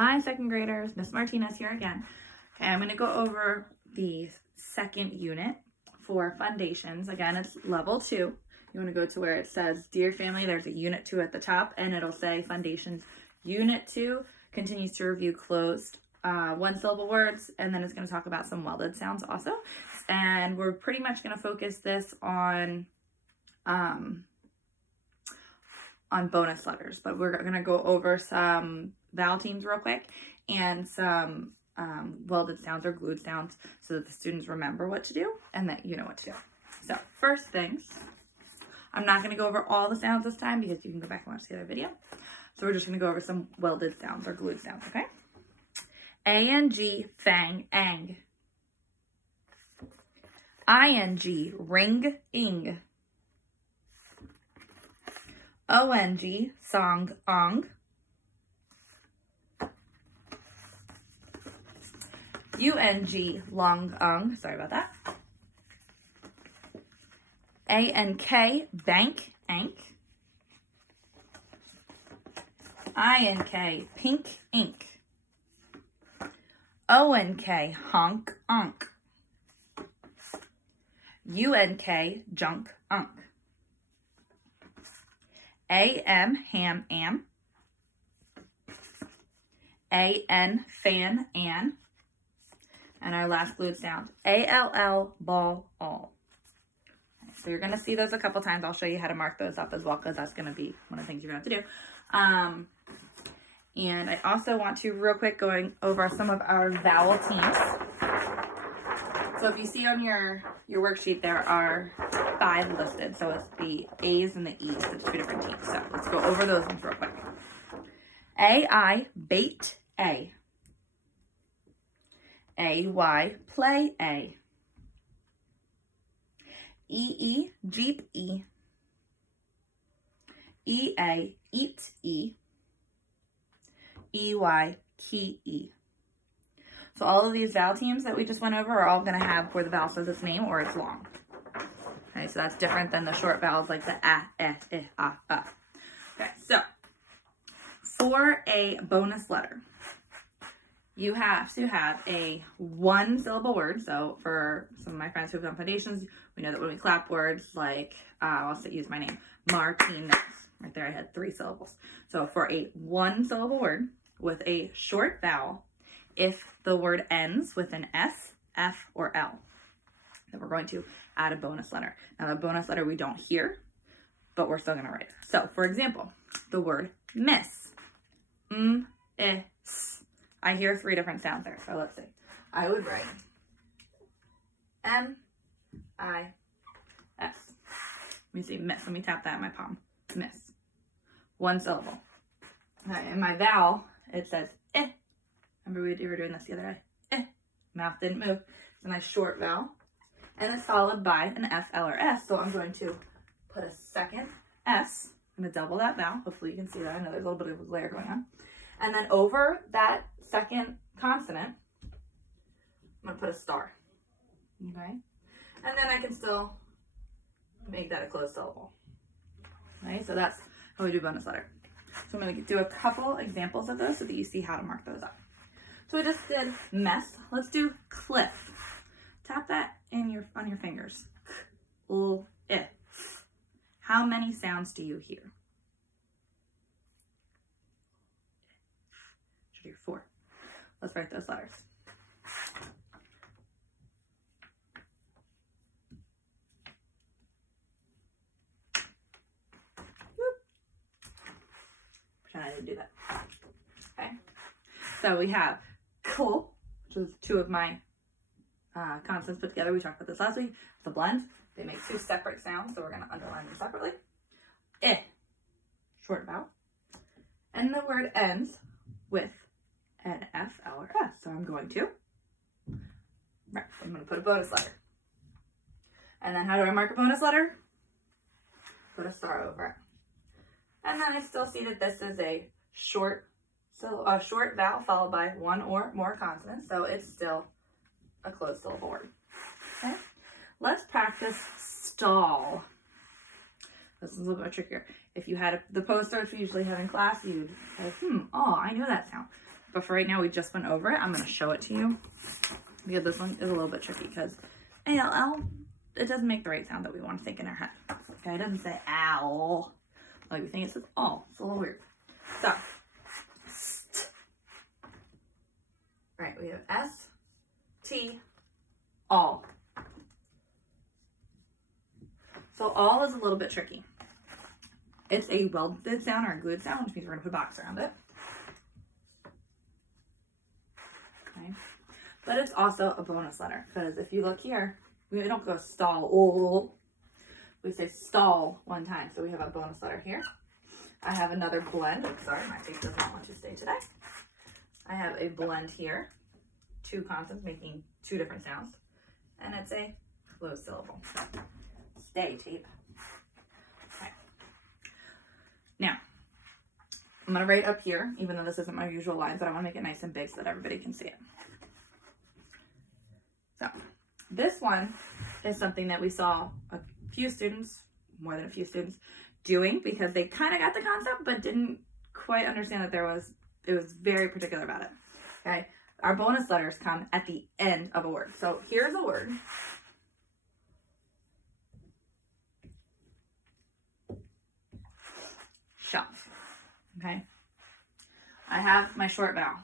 Hi, second graders. Miss Martinez here again. Okay, I'm going to go over the second unit for Fundations. Again, it's level 2. You want to go to where it says Dear Family. There's a unit 2 at the top, and it'll say Fundations Unit 2 continues to review closed one-syllable words, and then it's going to talk about some welded sounds also. And we're pretty much going to focus this on bonus letters, but we're going to go over some vowel teams real quick and some welded sounds or glued sounds so that the students remember what to do and that you know what to do. So first things, I'm not going to go over all the sounds this time because you can go back and watch the other video. So we're just going to go over some welded sounds or glued sounds, okay? A-N-G, fang, ang. I-N-G, ring, ing. O-N-G, song, ong. U-N-G, long, ung. Sorry about that. A-N-K, bank, ank. I-N-K, pink, ink. O-N-K, honk, onk. U-N-K, junk, unk. A-M, ham, am. A-N, fan, an. And our last glued sound, A-L-L, ball, all. So you're going to see those a couple times. I'll show you how to mark those up as well because that's going to be one of the things you're going to have to do. And I also want to real quick going over some of our vowel teams. So if you see on your worksheet, there are 5 listed. So it's the A's and the E's. It's 2 different teams. So let's go over those ones real quick. A-I, bait, A. A-Y, play, A. E-E, jeep, E. E-A, eat, E. E-Y, key, E. So all of these vowel teams that we just went over are all going to have where the vowel says its name or it's long. Okay, so that's different than the short vowels like the a, eh, ah. Okay, so for a bonus letter, you have to have a 1-syllable word. So for some of my friends who have done Fundations, we know that when we clap words like, I'll use my name, Martinez. Right there I had 3 syllables. So for a 1-syllable word with a short vowel, if the word ends with an S, F, or L, then we're going to add a bonus letter. Now the bonus letter we don't hear, but we're still going to write it. So for example, the word miss. S. I hear 3 different sounds there. So let's see. I would write M-I-S. Let me see, miss. Let me tap that in my palm. Miss. 1 syllable. All right, in my vowel, it says eh. Remember we were doing this the other day? Eh. Mouth didn't move. It's a nice short vowel. And it's followed by an F, L, or S. So I'm going to put a second S. I'm going to double that vowel. Hopefully you can see that. I know there's a little bit of a glare going on. And then over that second consonant, I'm going to put a star. Okay? And then I can still make that a closed syllable. Okay? So that's how we do bonus letter. So I'm going to do a couple examples of those so that you see how to mark those up. So I just did mess. Let's do cliff. Tap that on your fingers. K-l-i. How many sounds do you hear? Should hear 4. Let's write those letters. Pretend I didn't do that. Okay. So we have kl, which is 2 of my consonants put together. We talked about this last week. It's a blend. They make 2 separate sounds, so we're going to underline them separately. I, short vowel. And the word ends with an F, L, or S. So I'm going to put a bonus letter. And then how do I mark a bonus letter? Put a star over it. And then I still see that this is a short vowel followed by 1 or more consonants. So it's still a closed syllable word. Okay. Let's practice stall. This is a little bit trickier. If you had the posters we usually have in class, you'd say, oh, I know that sound. but for right now, we just went over it. I'm going to show it to you because this one is a little bit tricky because A-L-L, it doesn't make the right sound that we want to think in our head. Okay, it doesn't say owl like we think. It says all. It's a little weird. So, st. Right, we have S, T, all. So all is a little bit tricky. It's a welded sound or a glued sound, which means we're going to put a box around it. Okay. But it's also a bonus letter because if you look here, we don't go stall. We say stall one time. So we have a bonus letter here. I have another blend. Oh, sorry, my face does not want to stay today. I have a blend here. 2 consonants making 2 different sounds. And it's a closed syllable. Stay, tape. Okay. Now, I'm going to write up here, even though this isn't my usual line, but I want to make it nice and big so that everybody can see it. So, this one is something that we saw a few students, more than a few students, doing because they kind of got the concept, but didn't quite understand that it was very particular about it. Okay. Our bonus letters come at the end of a word. So here's a word. Shelf. Okay. I have my short vowel.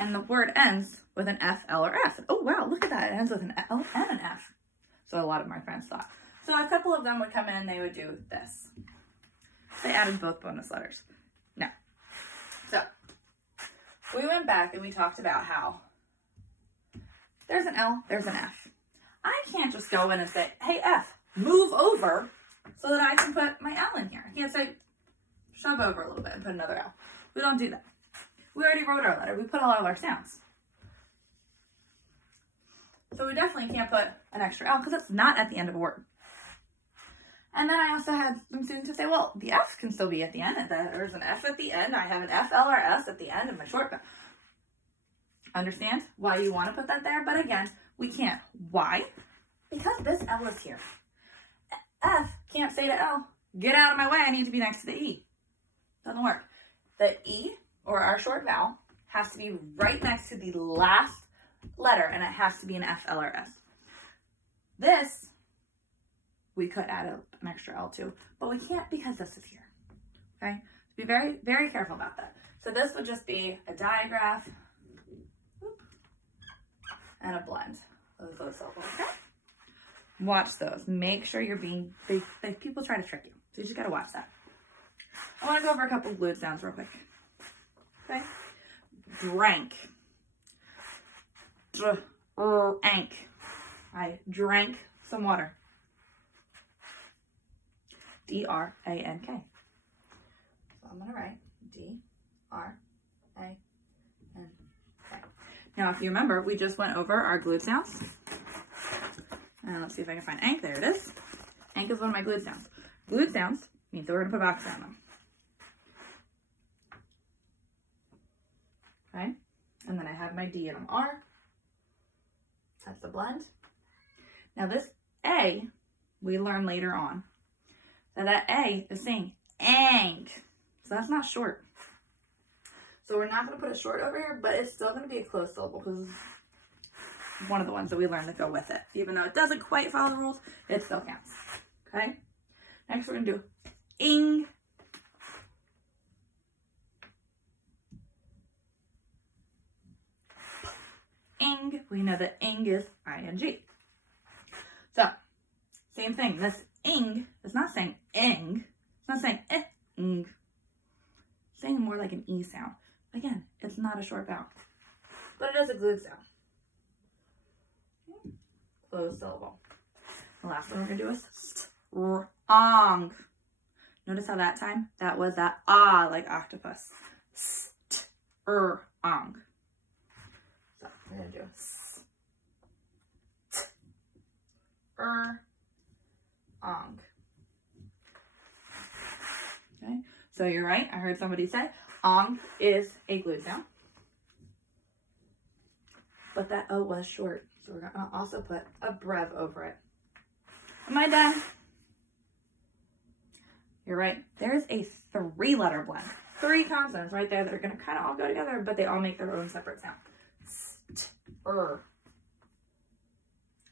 And the word ends with an F, L, or F. Oh, wow, look at that. It ends with an L and an F. So a lot of my friends thought. So a couple of them would come in and they would do this. They added both bonus letters. Now, so we went back and we talked about how there's an L, there's an F. I can't just go in and say, hey, F, move over so that I can put my L in here. I can't say, shove over a little bit and put another L. We don't do that. We already wrote our letter. We put all of our sounds. So we definitely can't put an extra L because it's not at the end of a word. And then I also had some students who say, well, the F can still be at the end. There's an F at the end. I have an F, L, or S at the end of my short vowel. Understand why you want to put that there? But again, we can't. Why? Because this L is here. F can't say to L, get out of my way. I need to be next to the E. Doesn't work. The E, or our short vowel, has to be right next to the last letter, and it has to be an F, L, or S. This, we could add an extra L to, but we can't because this is here, okay? Be very, very careful about that. So this would just be a digraph and a blend of those syllables, okay? Watch those. Make sure you're being, people try to trick you, so you just gotta watch that. I wanna go over a couple of glued sounds real quick, okay? Drank. Drank. I drank some water. D-R-A-N-K. So I'm going to write D-R-A-N-K. Now, if you remember, we just went over our glued sounds. And let's see if I can find ank. There it is. Ank is one of my glued sounds. Glued sounds means that we're going to put box around them. Okay? And then I have my D and an R. That's the blend. Now this A, we learn later on. Now that A is saying ank. So that's not short. So we're not going to put a short over here, but it's still going to be a closed syllable because it's one of the ones that we learned that go with it. Even though it doesn't quite follow the rules, it still counts. Okay? Next we're going to do ing. Ing, we know that ing is ing. So, same thing. This ing is not saying ing. It's not saying ing. It's saying more like an E sound. Again, it's not a short vowel, but it is a glued sound. Okay. Closed syllable. The last one we're going to do is strong. Notice how that time, that was that ah like octopus. Strong. So we're going to do ong. Okay, so you're right. I heard somebody say ong is a glued sound. But that O was short. So we're going to also put a brev over it. Am I done? You're right. There's a 3-letter blend. 3 consonants right there that are going to kind of all go together, but they all make their own separate sound. St-er.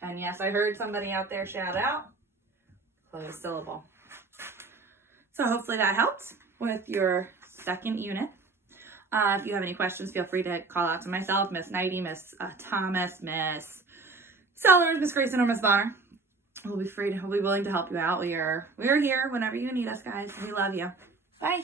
And yes, I heard somebody out there shout out, closed syllable. So hopefully that helped with your second unit. If you have any questions, feel free to call out to myself, Miss Knighty, Miss Thomas, Miss Sellers, Miss Grayson, or Miss Bonner. We'll be willing to help you out. We are here whenever you need us, guys. We love you. Bye.